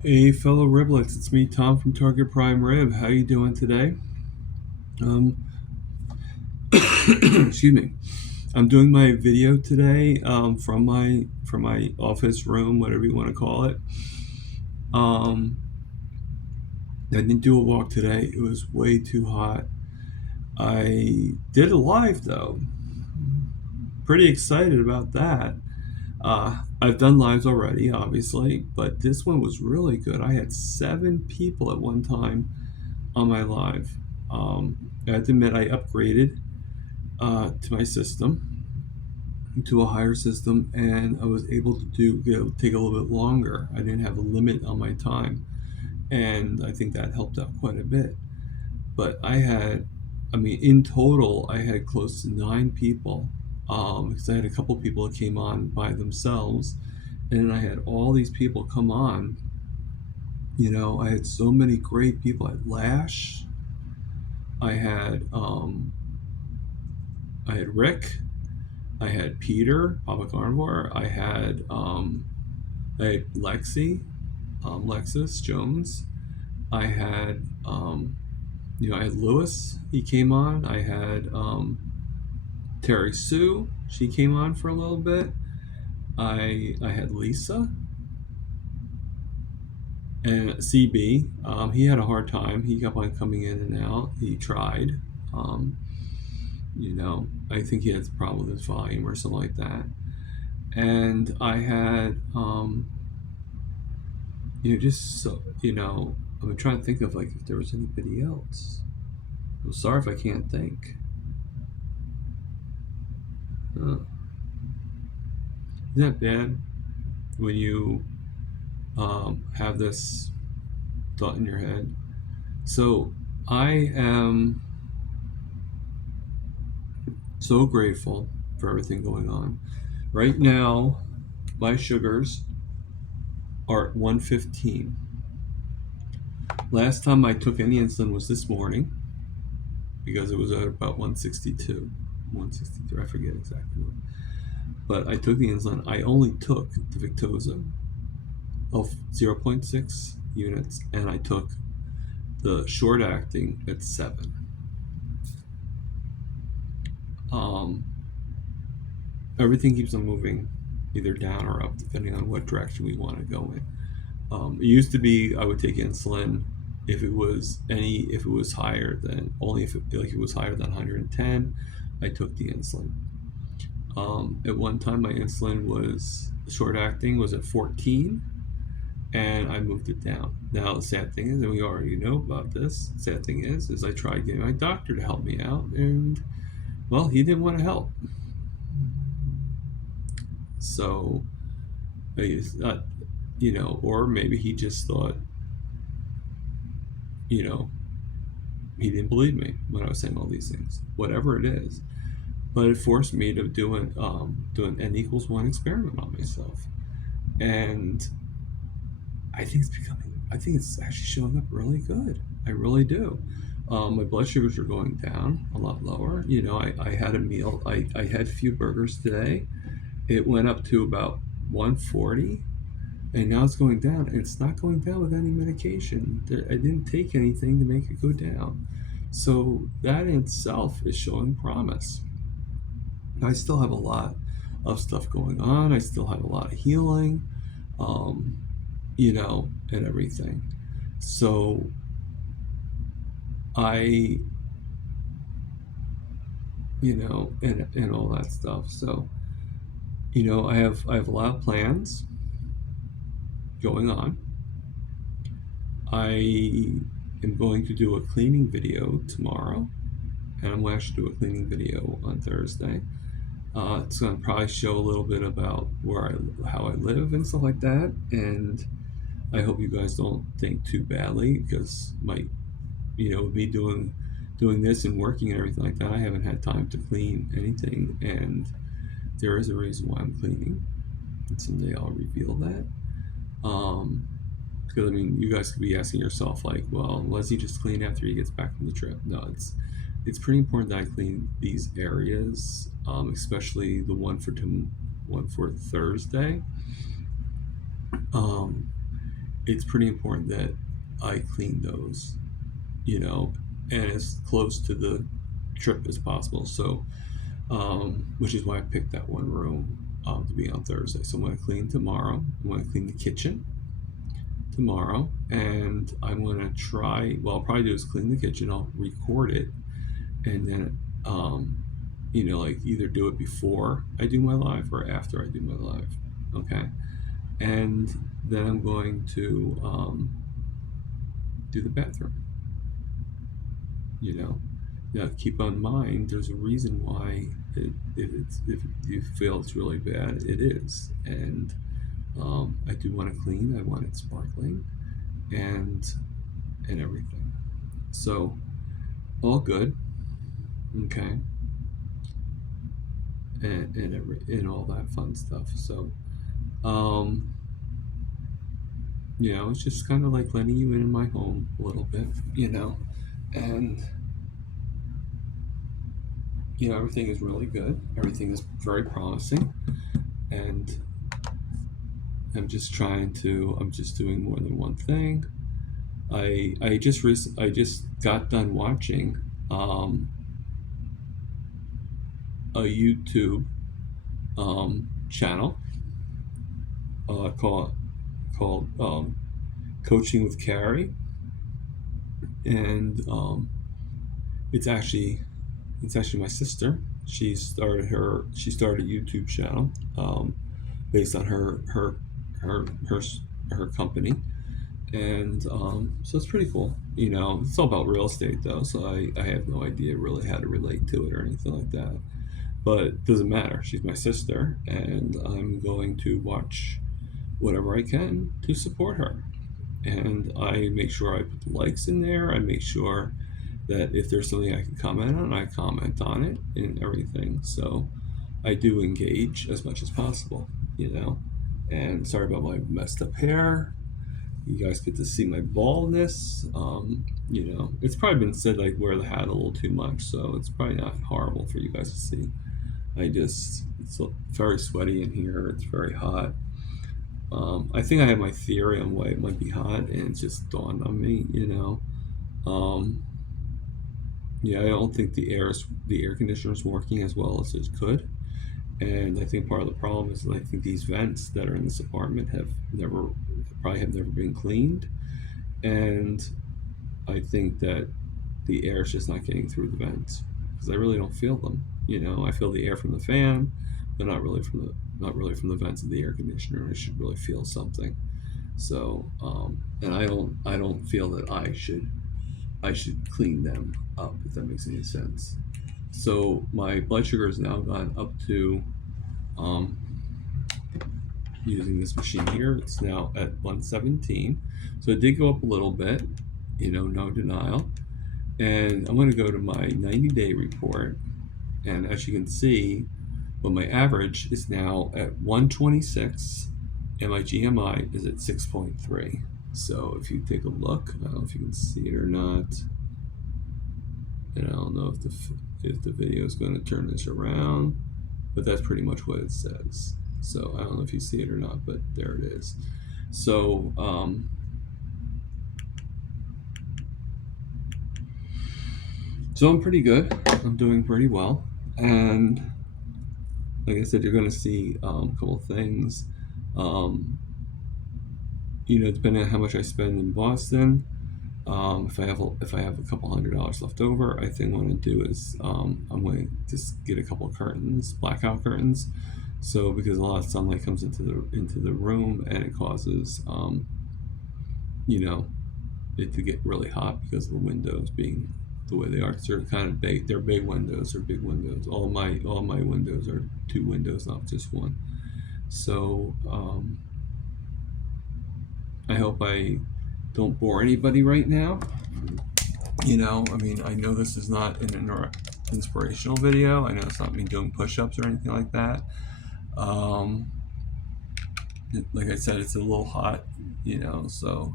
Hey, fellow riblets, it's me, Tom from Target Prime Rib. How you doing today? Um, excuse me. I'm doing my video today from my office room, whatever you want to call it. Um, I didn't do a walk today. It was way too hot. I did a live though. Pretty excited about that. I've done lives already, obviously, but this one was really good. I had 7 people at one time on my live. I have to admit, I upgraded to my system, to a higher system, and I was able to take a little bit longer. I didn't have a limit on my time, and I think that helped out quite a bit. But in total, I had close to 9 people, because I had a couple people that came on by themselves, and I had all these people come on. I had so many great people. I had Lash, I had Rick, I had Peter, Papa Carnivore. I had Lexus Jones. I had I had Lewis. He came on. I had Terry Sue. She came on for a little bit. I had Lisa and CB. He had a hard time. He kept on coming in and out. He tried. Um, I think he had a problem with his volume or something like that. And I had just so I'm trying to think of like if there was anybody else. I'm sorry if I can't think. Isn't that bad when you have this thought in your head? So I am so grateful for everything going on. Right now, my sugars are at 115. Last time I took any insulin was this morning because it was at about 162, 163. I forget exactly. But I took the insulin. I only took the Victoza of zero point 0.6 units, and I took the short acting at 7. Um, Everything keeps on moving either down or up depending on what direction we want to go in. It used to be I would take insulin if it was higher than only if it was higher than 110, I took the insulin. At one time, my insulin was short acting was at 14, and I moved it down. Now the sad thing is, and we already know about this. The sad thing is I tried getting my doctor to help me out, and well, he didn't want to help. So, or maybe he just thought, you know, he didn't believe me when I was saying all these things. Whatever it is, but it forced me to do an n=1 experiment on myself, and I think it's actually showing up really good. I really do. My blood sugars are going down a lot lower. I had a meal. I had a few burgers today. It went up to about 140, and now it's going down. And it's not going down with any medication. I didn't take anything to make it go down. So that in itself is showing promise. I still have a lot of stuff going on. I still have a lot of healing, um, and everything. So I, and all that stuff. So, I have a lot of plans going on. I am going to do a cleaning video tomorrow, and I'm going to actually do a cleaning video on Thursday. It's going to probably show a little bit about how I live and stuff like that, and I hope you guys don't think too badly because me doing this and working and everything like that, I haven't had time to clean anything, and there is a reason why I'm cleaning, and someday I'll reveal that. Because you guys could be asking yourself like, well, was he just clean after he gets back from the trip? No, it's pretty important that I clean these areas, especially the one for Thursday. Um, it's pretty important that I clean those, you know, and as close to the trip as possible. So, which is why I picked that one room to be on Thursday. So I'm going to clean tomorrow. I'm going to clean the kitchen tomorrow, and I'm going to try. Well, I'll probably do is clean the kitchen. I'll record it, and then, like either do it before I do my live or after I do my live. Okay, and then I'm going to do the bathroom. You know, now keep on mind there's a reason why if you feel it's really bad, it is, and I do want to clean. I want it sparkling, and everything. So all good, okay, and all that fun stuff. So um, it's just kind of like letting you in my home a little bit, and everything is really good. Everything is very promising, and I'm just doing more than one thing. I just got done watching a YouTube channel called Coaching with Carrie, and it's actually my sister. She started a YouTube channel based on her her her company, and so it's pretty cool. It's all about real estate though, so I have no idea really how to relate to it or anything like that. But it doesn't matter. She's my sister, and I'm going to watch whatever I can to support her. And I make sure I put the likes in there. I make sure that if there's something I can comment on, I comment on it and everything. So I do engage as much as possible, And sorry about my messed up hair. You guys get to see my baldness. It's probably been said like wear the hat a little too much, so it's probably not horrible for you guys to see. It's very sweaty in here. It's very hot. I think I have my theory on why it might be hot, and it's just dawned on me, Um, yeah, I don't think the air conditioner is working as well as it could, and I think part of the problem is that I think these vents that are in this apartment probably have never been cleaned, and I think that the air is just not getting through the vents because I really don't feel them. I feel the air from the fan, but not really from the vents of the air conditioner. I should really feel something. So, and I don't feel that I should clean them up, if that makes any sense. So my blood sugar has now gone up to, um, using this machine here, it's now at 117. So it did go up a little bit, no denial. And I'm going to go to my 90-day report. And as you can see, my average is now at 126, and my GMI is at 6.3. So if you take a look, I don't know if you can see it or not. And I don't know if the video is going to turn this around, but that's pretty much what it says. So I don't know if you see it or not, but there it is. So so I'm pretty good. I'm doing pretty well, and like I said, you're going to see a couple of things. Depending on how much I spend in Boston, if I have a couple $100 left over, I think what I'm going to do is I'm going to just get a couple of curtains, blackout curtains. So because a lot of sunlight comes into the room, and it causes it to get really hot because of the windows being the way they are. They're kind of big. They're big windows. They're big windows. All my windows are 2 windows, not just one. So I hope I don't bore anybody right now. I know this is not an inspirational video. I know it's not me doing push-ups or anything like that. Like I said, it's a little hot, so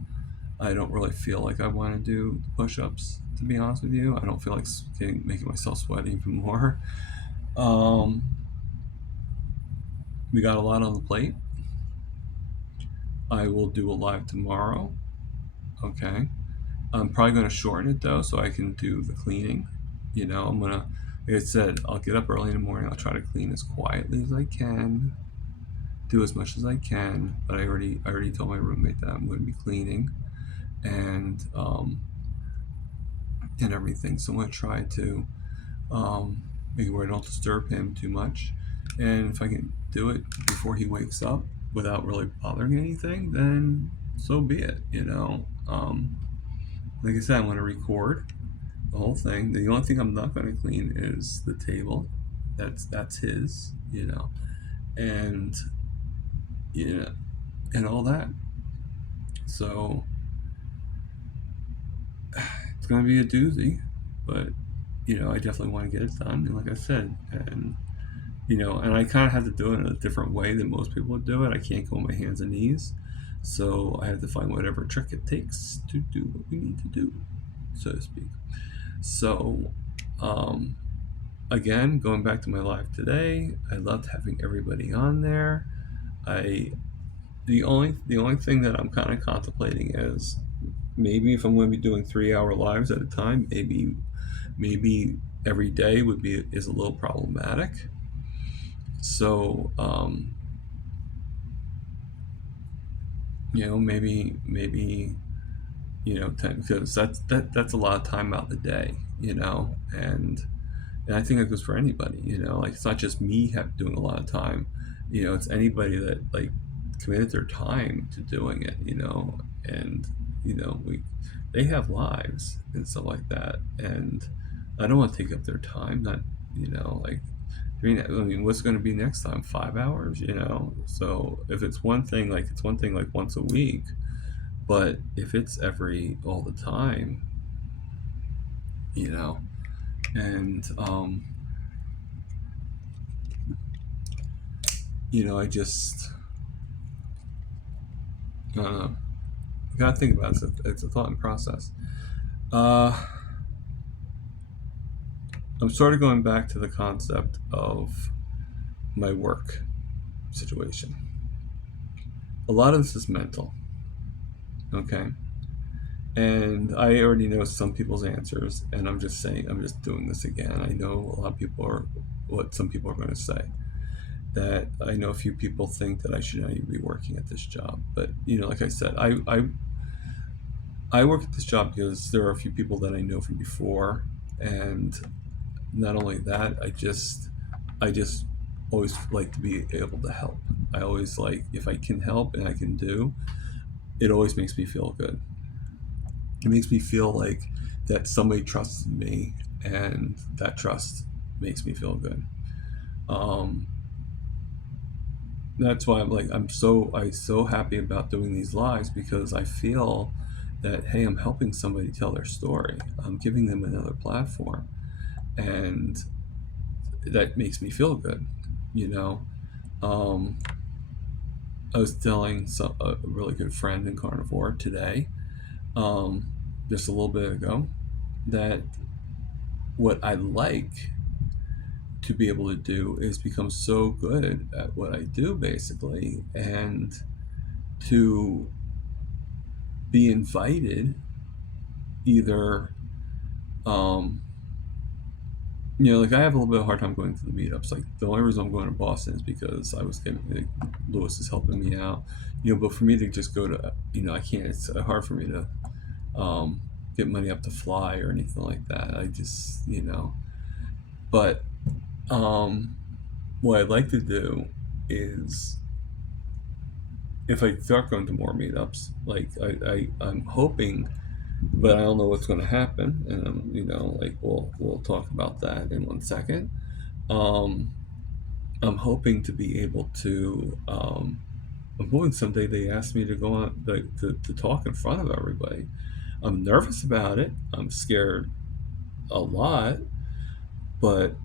I don't really feel like I want to do push-ups, to be honest with you. I don't feel like making myself sweat even more. We got a lot on the plate. I will do a live tomorrow. Okay. I'm probably going to shorten it though, so I can do the cleaning. I'm gonna, like I said, I'll get up early in the morning. I'll try to clean as quietly as I can, do as much as I can. But I already told my roommate that I'm going to be cleaning and everything. So I'm going to try to make it where I don't disturb him too much. And if I can do it before he wakes up without really bothering anything, then so be it. Like I said, I'm going to record the whole thing. The only thing I'm not going to clean is the table. That's his, and yeah, and all that. So it's going to be a doozy, but I definitely want to get it done. And like I said, and I kind of have to do it in a different way than most people would do it. I can't go on my hands and knees, so I have to find whatever trick it takes to do what we need to do, so to speak. So, um, again, going back to my live today, I loved having everybody on there. I the only thing that I'm kind of contemplating is maybe if I'm going to be doing 3 hour lives at a time, maybe every day is a little problematic. So maybe 10, because that's a lot of time out of the day, and I think that goes for anybody. Like it's not just me doing a lot of time. It's anybody that like committed their time to doing it. And we they have lives and stuff like that, and I don't want to take up their time. Not like I mean, what's going to be next time? 5 hours, So if it's one thing, like once a week, but if it's all the time, you know, and I just you gotta think about it. It's a thought and process. Uh, I'm sort of going back to the concept of my work situation. A lot of this is mental, okay? And I already know some people's answers, and I'm just saying, I'm just doing this again. I know a lot of people what some people are going to say. That I know a few people think that I should not even be working at this job. But, like I said, I work at this job because there are a few people that I know from before. And not only that, I just always like to be able to help. I always like, if I can help and I can do, it always makes me feel good. It makes me feel like that somebody trusts me, and that trust makes me feel good. Um, that's why I'm so happy about doing these lives, because I feel that, hey, I'm helping somebody tell their story. I'm giving them another platform, and that makes me feel good. You know, um, I was telling a really good friend in Carnivore today, um, just a little bit ago, that what I like to be able to do is become so good at what I do, basically, and to be invited either, um, like I have a little bit of a hard time going to the meetups. Like the only reason I'm going to Boston is because I was getting, like, Lewis is helping me out, but for me to just go to, I can't, it's hard for me to um, get money up to fly or anything like that. I just, but what I'd like to do is, if I start going to more meetups, like I'm hoping, but I don't know what's going to happen, and like we'll talk about that in 1 second. Um, I'm hoping to be able to. I'm hoping someday they ask me to go on, like, to talk in front of everybody. I'm nervous about it. I'm scared a lot, but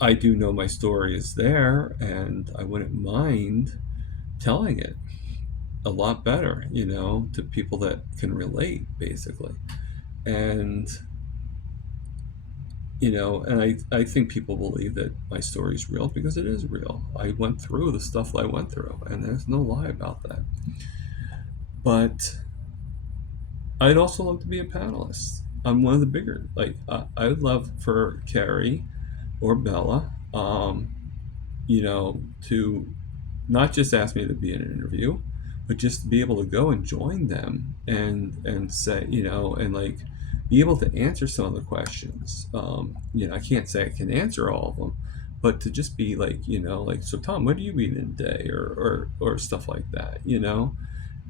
I do know my story is there, and I wouldn't mind telling it a lot better, to people that can relate, basically. And and I think people believe that my story is real because it is real. I went through the stuff I went through, and there's no lie about that. But I'd also love to be a panelist. I'm one of the bigger, like, I would love for Carrie or Bella, to not just ask me to be in an interview, but just to be able to go and join them and say, and like be able to answer some of the questions. I can't say I can answer all of them, but to just be like, like, so Tom, what do you eat in a day, or stuff like that,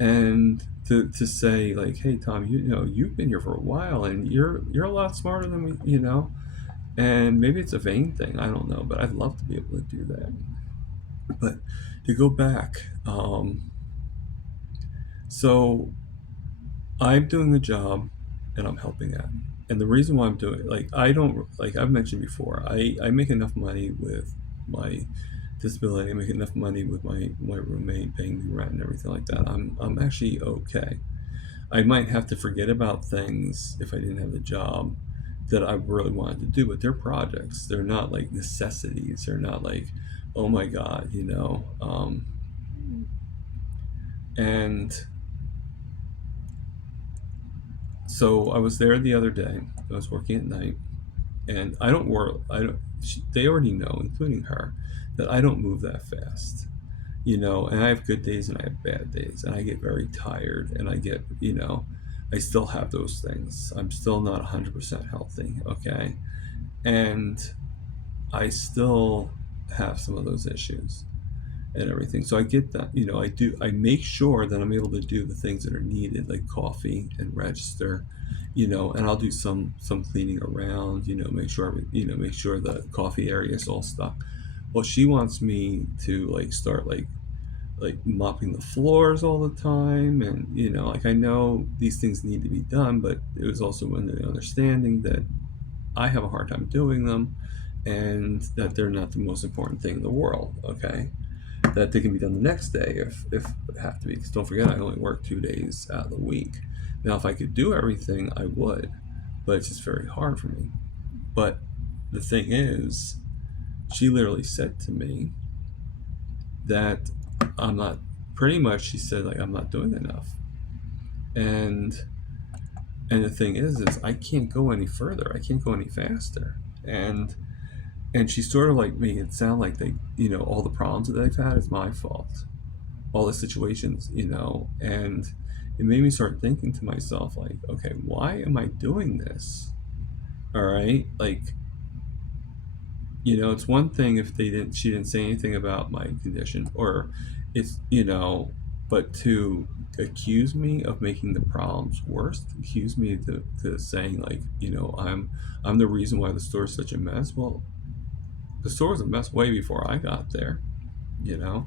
and to say like, hey Tom, you've been here for a while and you're a lot smarter than we, and maybe it's a vain thing, I don't know, but I'd love to be able to do that. But to go back, so I'm doing the job and I'm helping out. And the reason why I'm doing it, like, I don't, like I've mentioned before, I make enough money with my disability. I make enough money with my roommate paying me rent and everything like that. I'm actually okay. I might have to forget about things if I didn't have the job that I really wanted to do, but they're projects. They're not like necessities. They're not like, oh my God, and so I was there the other day. I was working at night, and I don't work. I don't. They already know, including her, that I don't move that fast. And I have good days and I have bad days, and I get very tired, and I still have those things. I'm still not 100% healthy. Okay, and I still have some of those issues and everything. So I get that. I make sure that I'm able to do the things that are needed, like coffee and register, and I'll do some cleaning around, make sure the coffee area is all stocked. Well, she wants me to like start like mopping the floors all the time, and like, I know these things need to be done, but it was also in the understanding that I have a hard time doing them, and that they're not the most important thing in the world. Okay, that they can be done the next day if it have to be. Because don't forget, I only work 2 days out of the week. Now, if I could do everything, I would, but it's just very hard for me. But the thing is, she literally said to me that I'm not. Pretty much, she said like, I'm not doing enough, and the thing is I can't go any further. I can't go any faster, and she sort of like made it sound like all the problems that they've had is my fault, all the situations, and it made me start thinking to myself, like, okay, why am I doing this? All right, like, it's one thing if she didn't say anything about my condition, or it's, but to accuse me of making the problems worse, accuse me to saying like, I'm the reason why the store's such a mess. Well, the store was a mess way before I got there, you know,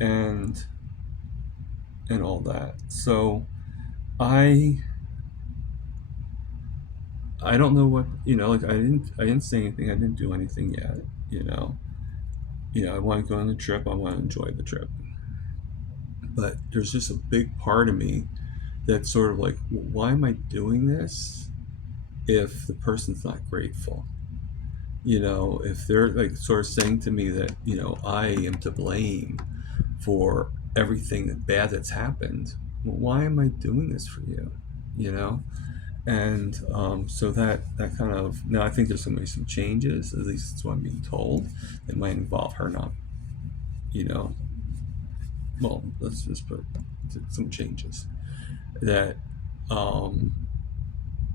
and all that. So I I don't know what, like, I didn't say anything. I didn't do anything yet. You know, I want to go on the trip. I want to enjoy the trip. But there's just a big part of me that's sort of like, well, why am I doing this if the person's not grateful? If they're like sort of saying to me that, I am to blame for everything that bad that's happened. Well, why am I doing this for you? You know, and so that kind of, now I think there's going to be some changes. At least it's what I'm being told. It might involve her not, you know, well, let's just put some changes that, um,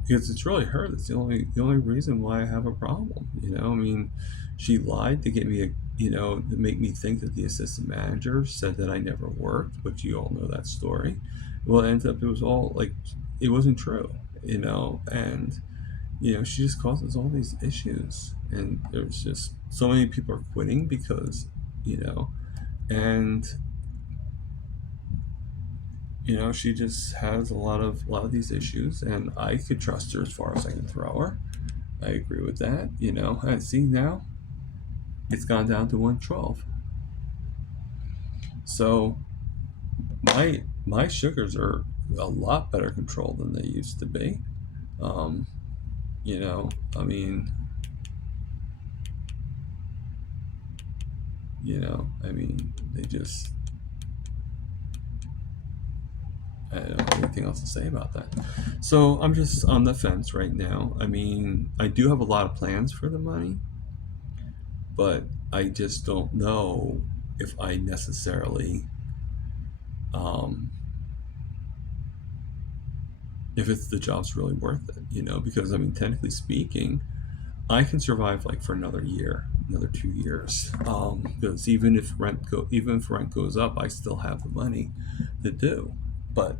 because it's really her. That's the only reason why I have a problem. I mean, she lied to get me to make me think that the assistant manager said that I never worked, but you all know that story. Well, it ends up it was all like, it wasn't true, and she just causes all these issues, and there's just so many people are quitting because, you know, and she just has a lot of these issues, and I could trust her as far as I can throw her. I agree with that. I see now it's gone down to 112. So my sugars are a lot better controlled than they used to be. Um, I mean, they just, I don't have anything else to say about that. So I'm just on the fence right now. I mean, I do have a lot of plans for the money, but I just don't know if I necessarily, um, if it's the job's really worth it, because I mean, technically speaking, I can survive like for another year, another 2 years. Because even if rent goes up, I still have the money to do. But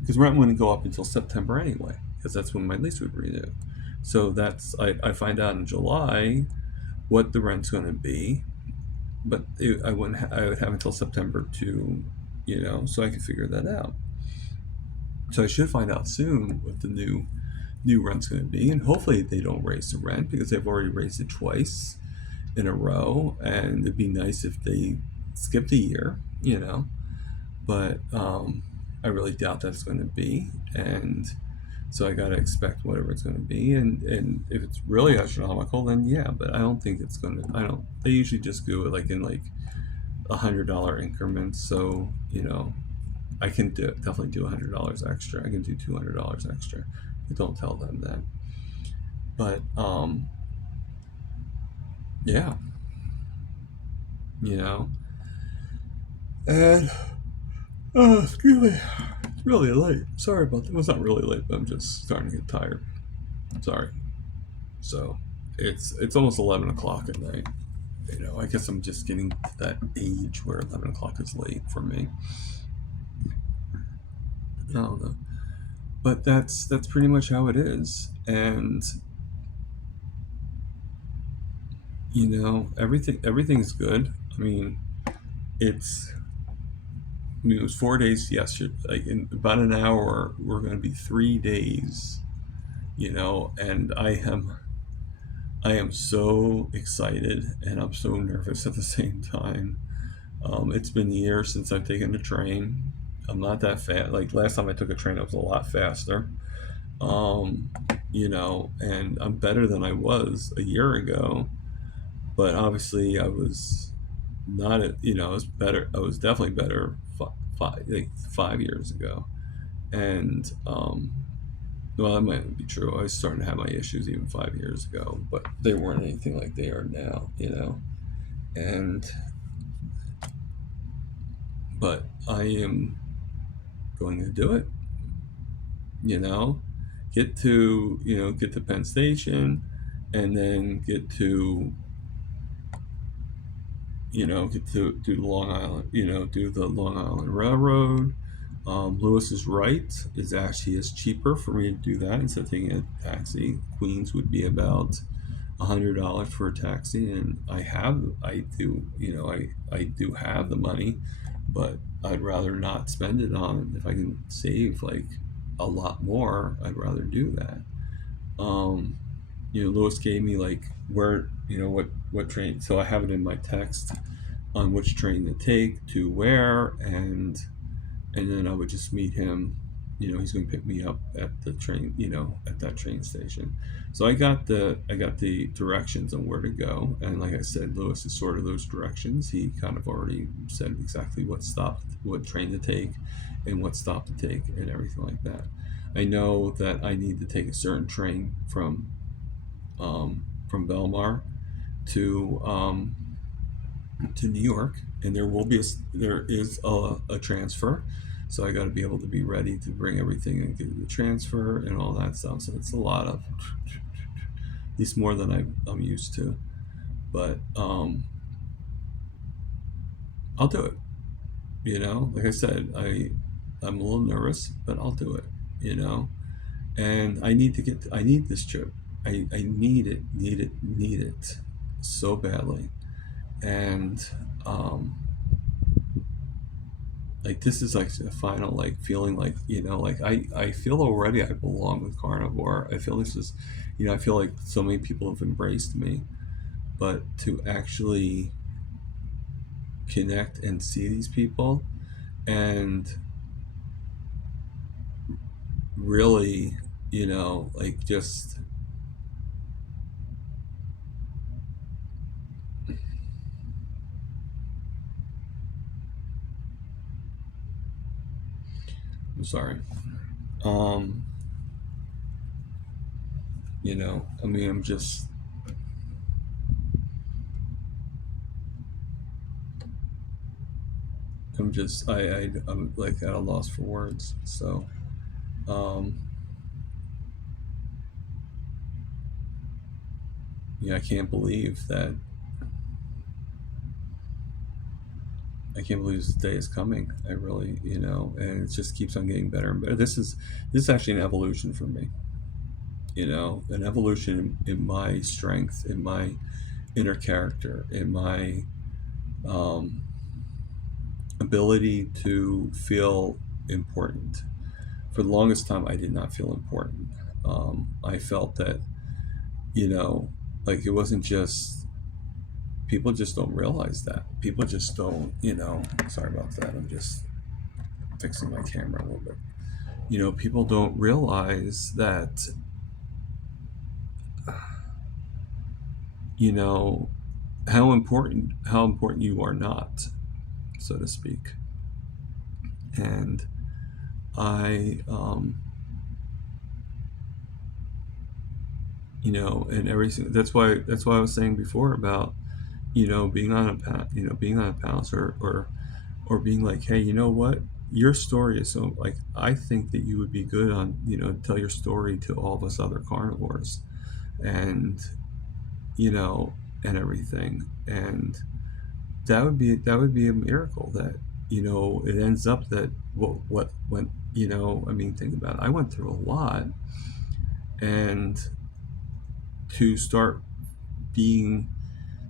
because rent wouldn't go up until September anyway, because that's when my lease would renew. So I find out in July what the rent's going to be, but I would have until September to, so I can figure that out. So I should find out soon what the new rent's going to be, and hopefully they don't raise the rent because they've already raised it twice in a row, and it'd be nice if they skipped a year, but I really doubt that's going to be, and so I got to expect whatever it's going to be, and if it's really astronomical, then yeah, but I don't think it's going to. I don't. They usually just do it like in like $100 increments, so I can definitely do $100 extra. I can do $200 extra. But don't tell them that. But yeah, you know, and excuse me, it's really late. Sorry about that. Well, it's not really late, but I'm just starting to get tired. Sorry. So it's almost 11 o'clock at night. I guess I'm just getting to that age where 11 o'clock is late for me. I don't know, but that's pretty much how it is, and everything's good. I mean, it's it was 4 days yesterday. Like in about an hour, we're going to be 3 days. And I am so excited and I'm so nervous at the same time. It's been years since I've taken a train. I'm not that fast. Like last time I took a train, I was a lot faster. Um, and I'm better than I was a year ago. But obviously, I was not. I was better. I was definitely better like 5 years ago. And well, that might be true. I was starting to have my issues even 5 years ago, but they weren't anything like they are now. And but I am going to do it. You know, get to Penn Station, and then get to do the Long Island. Do the Long Island Railroad. Lewis is right. It's actually is cheaper for me to do that instead of taking a taxi. Queens would be about $100 for a taxi, and I do have the money, but I'd rather not spend it on. If I can save like a lot more, I'd rather do that. um Lewis gave me like where what train, so I have it in my text on which train to take to where, and then I would just meet him. He's going to pick me up at the train, at that train station. So I got the directions on where to go, and like I said, Lewis is sort of those directions. He kind of already said exactly what train to take, and what stop to take, and everything like that. I know that I need to take a certain train from Belmar to New York, and there is a transfer, so I got to be able to be ready to bring everything and get the transfer and all that stuff. So it's a lot of, at least more than I'm used to, but I'll do it. Like I said, I'm a little nervous, but I'll do it. You know, and I need this trip. I need it so badly, and um, like this is like a final like feeling like like I feel already I belong with Carnivore. I feel this is I feel like so many people have embraced me, but to actually connect and see these people and really like just Sorry. Um, I mean, I'm like at a loss for words. So, um, yeah, I can't believe this day is coming. I really, and it just keeps on getting better and better. This is actually an evolution for me. An evolution in my strength, in my inner character, in my um, ability to feel important. For the longest time, I did not feel important. I felt that, you know, like it wasn't just people just don't realize that. People just don't, sorry about that. I'm just fixing my camera a little bit. People don't realize that, you know, how important you are not, so to speak. And I, and everything. That's why I was saying before about, being on being on a palace, or being like, hey, you know what? Your story is so, like, I think that you would be good on, tell your story to all of us other carnivores, and, you know, and everything. And that would be a miracle that, it ends up that what went, I mean, think about it. I went through a lot, and to start being,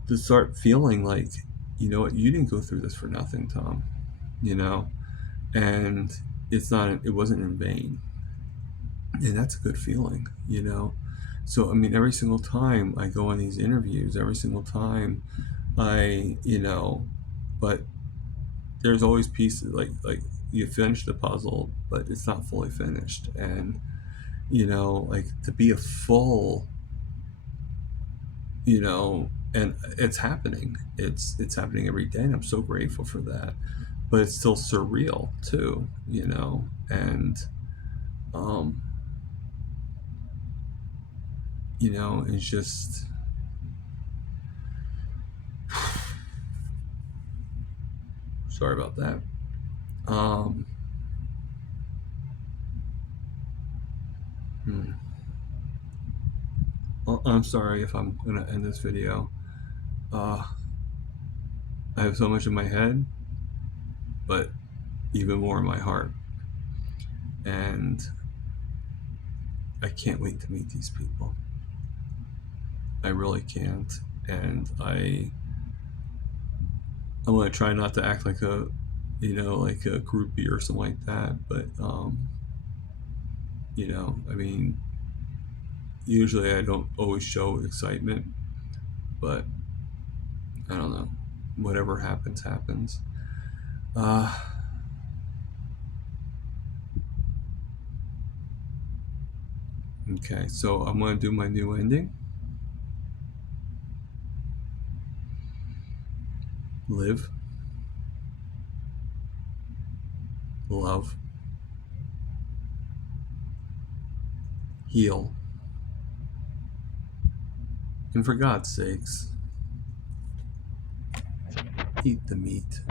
to start feeling like, you know what, you didn't go through this for nothing, Tom, you know, and it wasn't in vain. And that's a good feeling, So, I mean, every single time I go on these interviews, every single time I, but there's always pieces like you finish the puzzle, but it's not fully finished. And, like to be a full, and it's happening. It's happening every day, and I'm so grateful for that. But it's still surreal too, and um, it's just, sorry about that. Um, hmm. Well, I'm sorry if I'm gonna end this video. Uh, I have so much in my head, but even more in my heart, and I can't wait to meet these people. I really can't, and I'm gonna try not to act like like a groupie or something like that. But I mean, usually I don't always show excitement, but I don't know. Whatever happens, happens. Uh, okay, so I'm gonna do my new ending. Live, love, heal, and for God's sakes, eat the meat.